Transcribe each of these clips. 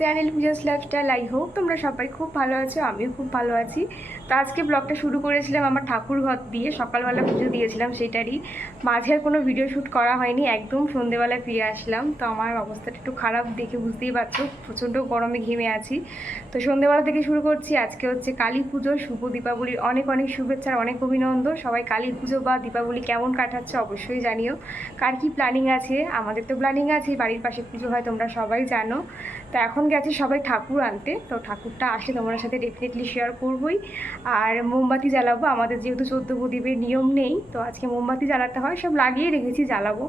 Channel Puja's lifestyle. I hope তোমরা সবাই খুব ভালো আছো, আমিও খুব ভালো আছি। তো আজকে ব্লগটা শুরু করেছিলাম আমার ঠাকুর ঘর দিয়ে, সকালবেলা পুজো দিয়েছিলাম সেটারই। মাঝে আর কোনো ভিডিও শ্যুট করা হয়নি, একদম সন্ধেবেলায় ফিরে আসলাম। তো আমার অবস্থাটা একটু খারাপ দেখে বুঝতেই পারছো, প্রচণ্ড গরমে ঘেমে আছি। তো সন্ধেবেলা থেকে শুরু করছি। আজকে হচ্ছে কালী পুজো, শুভ দীপাবলির অনেক অনেক শুভেচ্ছা, অনেক অভিনন্দন। সবাই কালী পুজো বা দীপাবলি কেমন কাটাচ্ছে অবশ্যই জানিও। কার কী প্ল্যানিং আছে? আমাদের তো প্ল্যানিং আছে, বাড়ির পাশে পুজো হয় তোমরা সবাই জানো। তো এখন গেছে সবাই ঠাকুর আনতে, তো ঠাকুরটা আসলে তোমার সাথে ডেফিনেটলি শেয়ার করবই। আর মোমবাতি জ্বালাবো, আমাদের যেহেতু 14 প্রদীপের নিয়ম নেই, তো আজকে মোমবাতি জ্বালাতে হয়, সব লাগিয়ে রেখেছি, জ্বালাবো।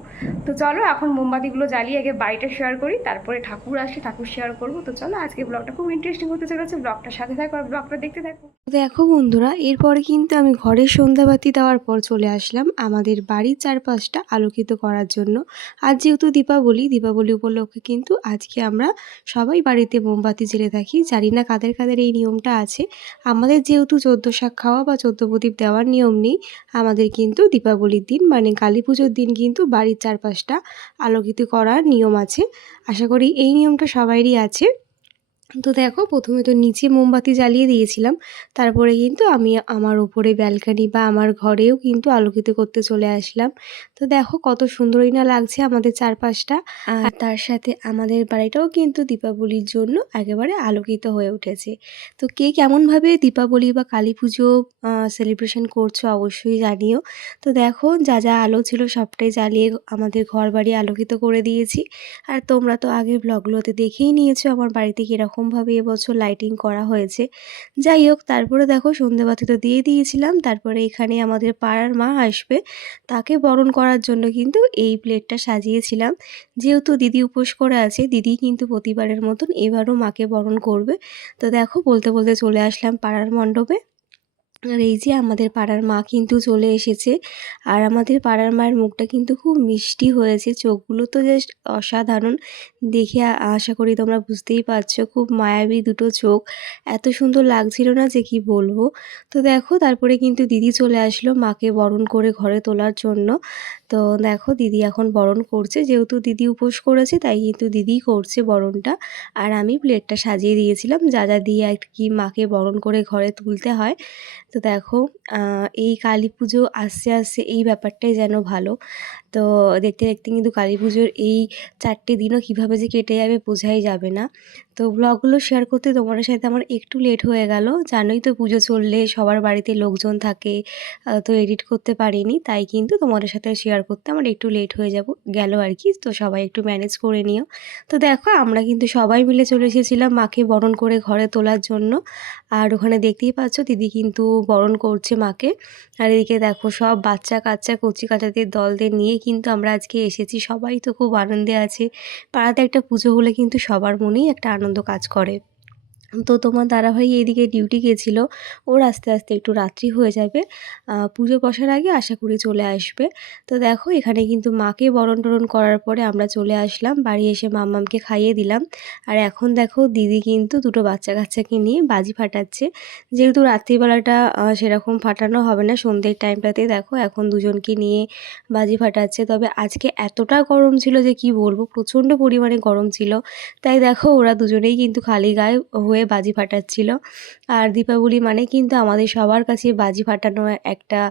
তো চলো এখন মোমবাতিগুলো জ্বালিয়ে আগে বাড়িটা শেয়ার করি, তারপরে ঠাকুর আসলে ঠাকুর শেয়ার করবো। তো চলো আজকে ব্লগটা খুব ইন্টারেস্টিং হতে চলেছে, ব্লগটার সাথে থাকো আর ব্লগটা দেখতে থাকো। দেখো বন্ধুরা, এরপরে কিন্তু আমি ঘরের সন্ধ্যাবাতি দেওয়ার পর চলে আসলাম আমাদের বাড়ির চারপাশটা আলোকিত করার জন্য। আজ যেহেতু দীপাবলি উপলক্ষে কিন্তু আজকে আমরা সবাই বাড়িতে মোমবাতি জ্বেলে থাকি। জানি না কাদের কাদের এই নিয়মটা আছে। আমাদের যেহেতু 14 শাক খাওয়া বা 14 প্রদীপ দেওয়ার নিয়ম নেই, আমাদের কিন্তু দীপাবলির দিন মানে কালী পুজোর দিন কিন্তু বাড়ির চারপাশটা আলোকিত করার নিয়ম আছে। আশা করি এই নিয়মটা সবাইরই আছে। তো দেখো, প্রথমে তো নিচে মোমবাতি জ্বালিয়ে দিয়েছিলাম, তারপরে কিন্তু আমি আমার উপরে ব্যালকানি বা আমার ঘরেও কিন্তু আলোকিত করতে চলে আসলাম। তো দেখো কত সুন্দরই না লাগছে আমাদের চারপাশটা। আর তার সাথে আমাদের বাড়িটাও কিন্তু দীপাবলির জন্য একেবারে আলোকিত হয়ে উঠেছে। তো কে কেমনভাবে দীপাবলি বা কালী পুজো সেলিব্রেশন করছো অবশ্যই জানিও। তো দেখো, যা যা আলো ছিল সবটাই জ্বালিয়ে আমাদের ঘর বাড়ি আলোকিত করে দিয়েছি। আর তোমরা তো আগের ব্লগগুলোতে দেখেই নিয়েছো আমার বাড়িতে কীরকমভাবে এবছর লাইটিং করা হয়েছে। যাই হোক, তারপরে দেখো সন্ধেবাতি তো দিয়ে দিয়েছিলাম। তারপরে এখানে আমাদের পাড়ার মা আসবে, তাকে বরণ করার জন্য কিন্তু এই প্লেটটা সাজিয়েছিলাম। যেহেতু দিদি উপোস করে আছে, দিদি কিন্তু প্রতিবারের মতন এবারও মাকে বরণ করবে। তো দেখো বলতে বলতে চলে আসলাম পাড়ার মণ্ডপে। আর এই যে আমাদের পাড়ার মা কিন্তু চলে এসেছে। আর আমাদের পাড়ার মায়ের মুখটা কিন্তু খুব মিষ্টি হয়েছে, চোখগুলো তো জাস্ট অসাধারণ। দেখে আশা করি তোমরা বুঝতেই পারছো, খুব মায়াবী দুটো চোখ, এত সুন্দর লাগছিল না যে কি বলবো। তো দেখো তারপরে কিন্তু দিদি চলে আসলো মাকে বরণ করে ঘরে তোলার জন্য। তো দেখো দিদি এখন বরণ করছে, যেহেতু দিদি উপোস করেছে তাই কিন্তু দিদিই করছে বরণটা। আর আমি প্লেটটা সাজিয়ে দিয়েছিলাম যা যা দিয়ে আর কি মাকে বরণ করে ঘরে তুলতে হয়। তো দেখো, এই কালী পুজো আসছে আসছে এই ব্যাপারটাই যেন ভালো। তো দেখতে দেখতে কিন্তু কালী পুজোর এই 4টে দিনও কীভাবে যে কেটে যাবে বোঝাই যাবে না। তো ব্লগগুলো শেয়ার করতে তোমাদের সাথে আমার একটু লেট হয়ে গেল, জানোই তো পুজো চললে সবার বাড়িতে লোকজন থাকে, তো এডিট করতে পারিনি, তাই কিন্তু তোমাদের সাথে শেয়ার করতে আমার একটু লেট হয়ে গেল আর কি। তো সবাই একটু ম্যানেজ করে নিও। তো দেখো আমরা কিন্তু সবাই মিলে চলে এসেছিলাম মাকে বরণ করে ঘরে তোলার জন্য। আর ওখানে দেখতেই পাচ্ছ দিদি কিন্তু বরণ করছে মাকে। আর এদিকে দেখো সব বাচ্চা কাচ্চা কচি কাচাদের দলদের নিয়ে কিন্তু আমরা আজকে এসেছি, সবাই তো খুব আনন্দে আছে। পাড়াতে একটা পুজো হলে কিন্তু সবার মনেই একটা আনন্দ কাজ করে। তো তোমার দাদাভাই এইদিকে ডিউটি গেছিলো, ওর আস্তে আস্তে একটু রাত্রি হয়ে যাবে, পুজো বসার আগে আশা করি চলে আসবে। তো দেখো এখানে কিন্তু মাকে বরণ টরণ করার পরে আমরা চলে আসলাম বাড়ি, এসে মাম্মামকে খাইয়ে দিলাম। আর এখন দেখো দিদি কিন্তু দুটো বাচ্চা কাচ্চাকে নিয়ে বাজি ফাটাচ্ছে। যেহেতু রাত্রিবেলাটা সেরকম ফাটানো হবে না, সন্ধ্যের টাইমটাতে দেখো এখন দুজনকে নিয়ে বাজি ফাটাচ্ছে। তবে আজকে এতটা গরম ছিল যে কি বলবো, প্রচণ্ড পরিমাণে গরম ছিল। তাই দেখো ওরা দুজনেই কিন্তু খালি গায়ে হয়ে বাজি ফাটাচ্ছিল। আর দীপাবলি মানে কিন্তু আমাদের সবার কাছে বাজি ফাটানো একটা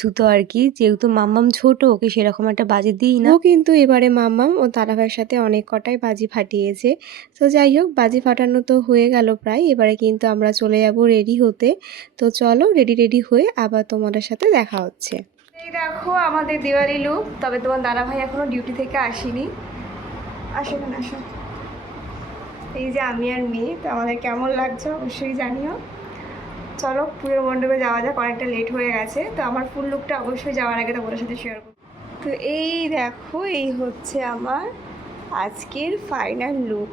ছুতো আর কি। যেহেতু মাম্মাম ছোট, ওকে সেরকম একটা বাজি দিই না, ও কিন্তু এবারে মাম্মাম ও দাদাভাইয়ের সাথে অনেক কটাই বাজি ফাটিয়েছে। তো যাই হোক, বাজি ফাটানো তো হয়ে গেল প্রায়, এবারে কিন্তু আমরা চলে যাব রেডি হতে। তো চলো রেডি হয়ে আবার তোমাদের সাথে দেখা হচ্ছে। এই দেখো আমাদের দিওয়ালি লুক। তবে তোমার দাদাভাই এখনো ডিউটি থেকে আসেনি। আসো কেন আসো। এই যে আমি আর মেয়ে, তো আমাদের কেমন লাগছে অবশ্যই জানিও। চলো পুজোর মণ্ডপে যাওয়া যাক, অনেকটা লেট হয়ে গেছে। তো আমার ফুল লুকটা অবশ্যই যাওয়ার আগে তোমাদের সাথে শেয়ার করব। তো এই দেখো, এই হচ্ছে আমার আজকের ফাইনাল লুক।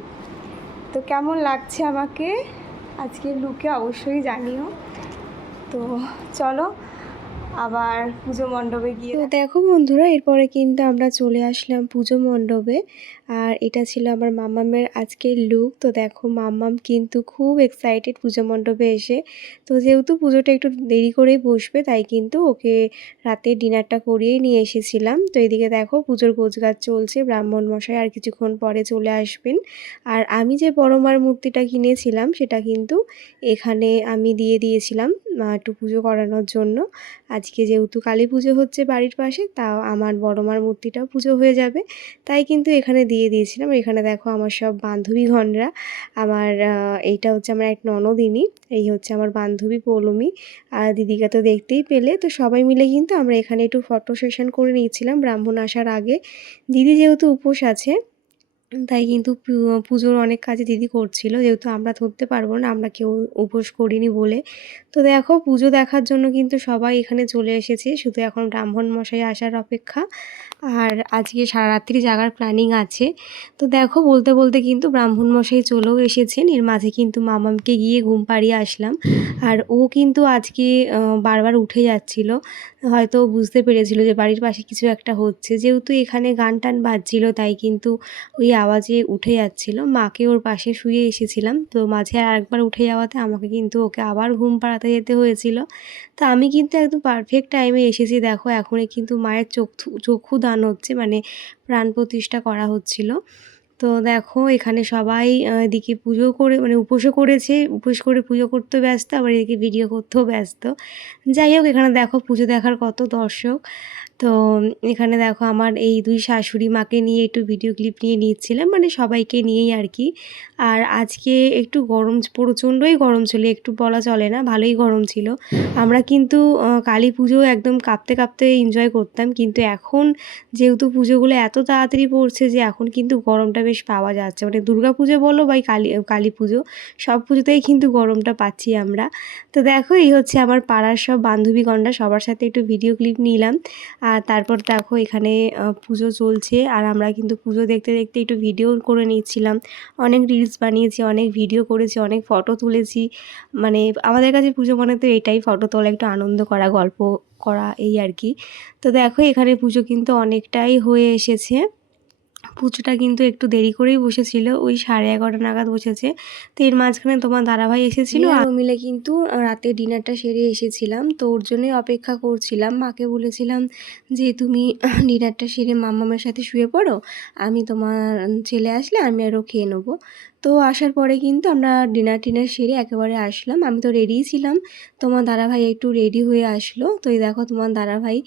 তো কেমন লাগছে আমাকে আজকের লুকে অবশ্যই জানিও। তো চলো আবার পুজো মণ্ডপে গিয়ে তো দেখো বন্ধুরা, এরপরে কিন্তু আমরা চলে আসলাম পুজো মণ্ডপে। আর এটা ছিল আমার মাম্মামের আজকের লুক। তো দেখো মাম্মাম কিন্তু খুব এক্সাইটেড পুজো মণ্ডপে এসে। তো যেহেতু পুজোটা একটু দেরি করেই বসবে, তাই কিন্তু ওকে রাতে ডিনারটা করিয়েই নিয়ে এসেছিলাম। তো এদিকে দেখো পুজোর গোছগাছ চলছে, ব্রাহ্মণ মশাই আর কিছুক্ষণ পরে চলে আসবেন। আর আমি যে বড় মার মূর্তিটা কিনেছিলাম সেটা কিন্তু এখানে আমি দিয়ে দিয়েছিলাম একটু পুজো করানোর জন্য। আজকে যেহেতু কালী পুজো হচ্ছে বাড়ির পাশে, তাও আমার বড় মার মূর্তিটাও পুজো হয়ে যাবে, তাই কিন্তু এখানে দিয়ে দিয়েছিলাম। এখানে দেখো আমার সব বান্ধবীগণরা, আমার এইটা হচ্ছে আমার এক ননদিনী, এই হচ্ছে আমার বান্ধবী পৌলমী, আর দিদিকে তো দেখতেই পেলে। তো সবাই মিলে কিন্তু আমরা এখানে একটু ফটো সেশন করে নিয়েছিলাম ব্রাহ্মণ আসার আগে। দিদি যেহেতু উপোস আছে, তাই কিন্তু পুজোর অনেক কাজই দিদি করছিল, যেহেতু আমরা ধরতে পারবো না, আমরা কেউ উপোস করিনি বলে। তো দেখো পুজো দেখার জন্য কিন্তু সবাই এখানে চলে এসেছে, শুধু এখন ব্রাহ্মণ মশাই আসার অপেক্ষা। আর আজকে সারা রাত্রি জাগার প্ল্যানিং আছে। তো দেখো বলতে বলতে কিন্তু ব্রাহ্মণ মশাই চলেও এসেছেন, এর মাঝে কিন্তু মামামকে গিয়ে ঘুম পাড়িয়ে আসলাম। আর ও কিন্তু আজকে বারবার উঠে যাচ্ছিল, হয়তো বুঝতে পেরেছিল যে বাড়ির পাশে কিছু একটা হচ্ছে, যেহেতু এখানে গান টান বাজছিল, তাই কিন্তু ওই আওয়াজে উঠে যাচ্ছিল। মাকে ওর পাশে শুয়ে এসেছিলাম, তো মাঝে আরেকবার উঠে যাওয়াতে আমাকে কিন্তু ওকে আবার ঘুম পাড়াতে যেতে হয়েছিল। তো আমি কিন্তু একদম পারফেক্ট টাইমে এসেছি। দেখো এখনই কিন্তু মায়ের চক্ষু দান হচ্ছে, মানে প্রাণ প্রতিষ্ঠা করা হচ্ছিল। তো দেখো এখানে সবাই এদিকে পুজো করে, মানে উপোসও করেছে, উপোস করে পুজো করতেও ব্যস্ত, আবার এদিকে ভিডিও করতেও ব্যস্ত। যাই হোক, এখানে দেখো পুজো দেখার কত দর্শক। তো এখানে দেখো আমার এই দুই শাশুড়ি মাকে নিয়ে একটু ভিডিও ক্লিপ নিয়ে নিচ্ছিলাম, মানে সবাইকে নিয়েই আর কি। আর আজকে একটু গরম, প্রচণ্ডই গরম ছিল, একটু বলা চলে না, ভালোই গরম ছিল। আমরা কিন্তু কালী পুজো একদম কাঁপতে কাঁপতে এনজয় করতাম, কিন্তু এখন যেহেতু পুজোগুলো এত তাড়াতাড়ি পড়ছে, যে এখন কিন্তু গরমটা বেশ পাওয়া যাচ্ছে, মানে দুর্গা পুজো বলো বা কালী পুজো, সব পুজোতেই কিন্তু গরমটা পাচ্ছি আমরা। তো দেখো এই হচ্ছে আমার পাড়ার সব বান্ধবীগণরা, সবার সাথে একটু ভিডিও ক্লিপ নিলাম। আর তারপর দেখো এখানে পুজো চলছে, আর আমরা কিন্তু পুজো দেখতে দেখতে একটু ভিডিও করে নিচ্ছিলাম, অনেক রিলস বানিয়েছি, অনেক ভিডিও করেছি, অনেক ফটো তুলেছি। মানে আমাদের কাছে পুজো মানে তো এটাই, ফটো তোলা, একটু আনন্দ করা, গল্প করা, এই আর কি। তো দেখো এখানে পুজো কিন্তু অনেকটাই হয়ে এসেছে। পুজোটা কিন্তু একটু দেরি করেই বসেছিল, ওই 11:30 নাগাদ বসেছে। তো এর মাঝখানে তোমার দাদাভাই এসেছিল, আর ও মিলে কিন্তু রাতে ডিনারটা সেরে এসেছিলাম। তো ওর জন্যই অপেক্ষা করছিলাম। মাকে বলেছিলাম যে তুমি ডিনারটা সেরে মাম্মামের সাথে শুয়ে পড়ো, আমি তোমার ছেলে আসলে আমি আরও খেয়ে নেবো। তো আসার পরে কিন্তু আমরা টিনার সেরে একেবারে আসলাম। আমি তো রেডিই ছিলাম, তোমার দাদাভাই একটু রেডি হয়ে আসলো। তো এই দেখো তোমার দাদাভাই,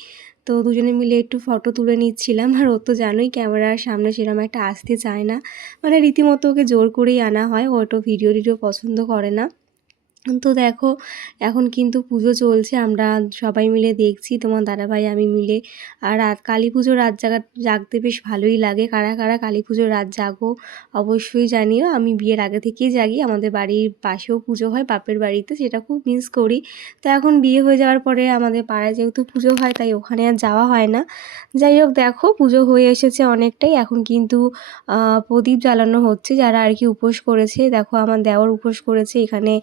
তো দুজনে মিলে একটু ফটো তুলে নিচ্ছিলাম। আর ও তো জানোই ক্যামেরার সামনে সেরকম একটা আসতে চায় না, মানে রীতিমতো ওকে জোর করেই আনা হয়, ও তো ভিডিও পছন্দ করে না। তো দেখো এখন কিন্তু পুজো চলছে, আমরা সবাই মিলে দেখছি, তোমার দাদাভাই আমি মিলে। আর রাত কালী পুজোর রাত জাগতে বেশ ভালোই লাগে। কারা কারা কালী পুজোর রাত জাগো অবশ্যই জানিও। আমি বিয়ের আগে থেকেই জাগি, আমাদের বাড়ির পাশেও পুজো হয় বাপের বাড়িতে, সেটা খুব মিস করি। তো এখন বিয়ে হয়ে যাওয়ার পরে আমাদের পাড়ায় যেহেতু পুজো হয়, তাই ওখানে আর যাওয়া হয় না। যাই হোক দেখো পুজো হয়ে এসেছে অনেকটাই, এখন কিন্তু প্রদীপ জ্বালানো হচ্ছে, যারা আর কি উপোস করেছে। দেখো আমার দেওর উপোস করেছে এখানে,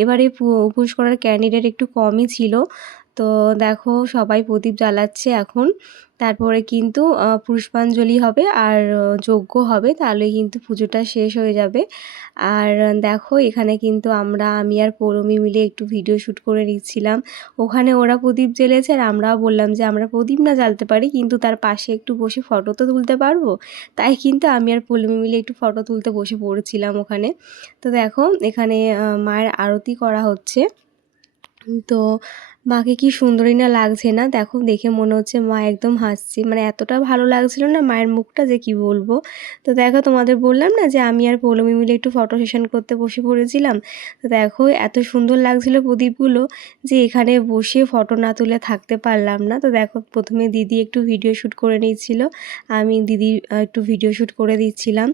এবারে উপোস করার ক্যান্ডিডেট একটু কমই ছিল। তো দেখো সবাই প্রদীপ জ্বালাচ্ছে এখন, তারপরে কিন্তু পুষ্পাঞ্জলি হবে আর যজ্ঞ হবে, তাহলে কিন্তু পুজোটা শেষ হয়ে যাবে। আর দেখো এখানে কিন্তু আমি আর পৌলমী মিলে একটু ভিডিও শ্যুট করে নিচ্ছিলাম। ওখানে ওরা প্রদীপ জ্বেলেছে, আর আমরাও বললাম যে আমরা প্রদীপ না জ্বালতে পারি, কিন্তু তার পাশে একটু বসে ফটো তো তুলতে পারবো, তাই কিন্তু আমি আর পৌলমী মিলে একটু ফটো তুলতে বসে পড়েছিলাম ওখানে। তো দেখো এখানে মায়ের আরতি করা হচ্ছে। তো মাকে কি সুন্দরই না লাগছে না, দেখো দেখে মনে হচ্ছে মা একদম হাসছে, মানে এতটা ভালো লাগছিল না মায়ের মুখটা, যে কি বলবো। তো দেখো তোমাদের বললাম না যে আমি আর পৌলমী মিলে একটু ফটো সেশন করতে বসে পড়েছিলাম। তো দেখো এত সুন্দর লাগছিল প্রদীপগুলো, যে এখানে বসে ফটো না তুলে থাকতে পারলাম না। তো দেখো প্রথমে দিদি একটু ভিডিও শ্যুট করে নিচ্ছিল, আমি দিদি একটু ভিডিও শ্যুট করে দিচ্ছিলাম।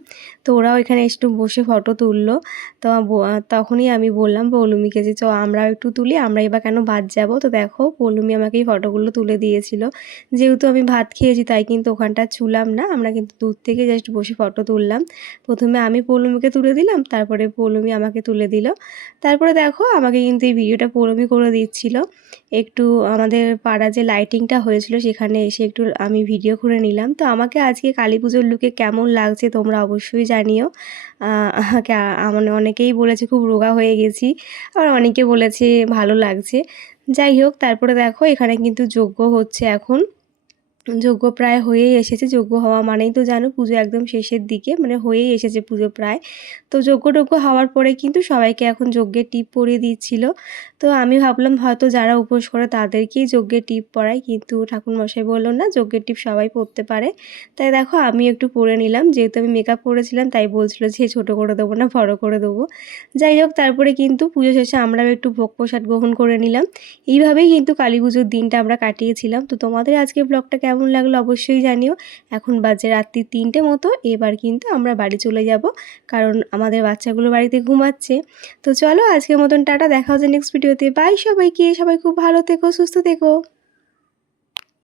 তো ওরাও এখানে একটু বসে ফটো তুললো। তো তখনই আমি বললাম পৌলমীকে যে আমরাও একটু তুলি, আমরা এবার কেন বাদ যাবো। তো তো দেখো পৌলমি আমাকে এই ফটোগুলো তুলে দিয়েছিল। যেহেতু আমি ভাত খেয়েছি তাই কিন্তু ওখানটা ছুলাম না, আমরা কিন্তু দূর থেকে জাস্ট বসে ফটো তুললাম। প্রথমে আমি পৌলমিকে তুলে দিলাম, তারপরে পৌলমি আমাকে তুলে দিল। তারপরে দেখো আমাকে কিন্তু এই ভিডিওটা পৌলমি করে দিচ্ছিল। একটু আমাদের পাড়া যে লাইটিংটা হয়েছিল সেখানে এসে একটু আমি ভিডিও করে নিলাম। তো আমাকে আজকে কালী পুজোর লুকে কেমন লাগছে তোমরা অবশ্যই জানিও। মানে অনেকেই বলেছে খুব রোগা হয়ে গেছি, আবার অনেকে বলেছে ভালো লাগছে। যাই হোক, তারপরে দেখো এখানে কিন্তু যজ্ঞ হচ্ছে এখন। যজ্ঞ প্রায় হয়েই এসেছে। যজ্ঞ হওয়া মানেই তো জানো পুজো একদম শেষের দিকে, মানে হয়েই এসেছে পুজো প্রায়। তো যজ্ঞ হওয়ার পরে কিন্তু সবাইকে এখন যজ্ঞের টিপ পরিয়ে দিচ্ছিল। তো আমি ভাবলাম হয়তো যারা উপোস করে তাদেরকেই যজ্ঞের টিপ পরায়, কিন্তু ঠাকুরমশাই বললো না, যজ্ঞের টিপ সবাই পরতে পারে। তাই দেখো আমি একটু পরে নিলাম, যেহেতু আমি মেকআপ করেছিলাম তাই বলছিল যে ছোটো করে দেবো না বড় করে দেবো। যাই হোক, তারপরে কিন্তু পুজো শেষে আমরাও একটু ভোগ প্রসাদ গ্রহণ করে নিলাম। এইভাবেই কিন্তু কালী পুজোর দিনটা আমরা কাটিয়েছিলাম। তো তোমাদের আজকে ব্লগটা কেমন লাগলো অবশ্যই জানিও। এখন বাজে রাত্রি 3টে মতো, এবার কিন্তু আমরা বাড়ি চলে যাব, কারণ আমাদের বাচ্চাগুলো বাড়িতে ঘুমাচ্ছে। তো চলো আজকের মতন টাটা, দেখা হচ্ছে নেক্সট ভিডিওতে। বাই সবাইকে, সবাই খুব ভালো থেকো, সুস্থ থেকো।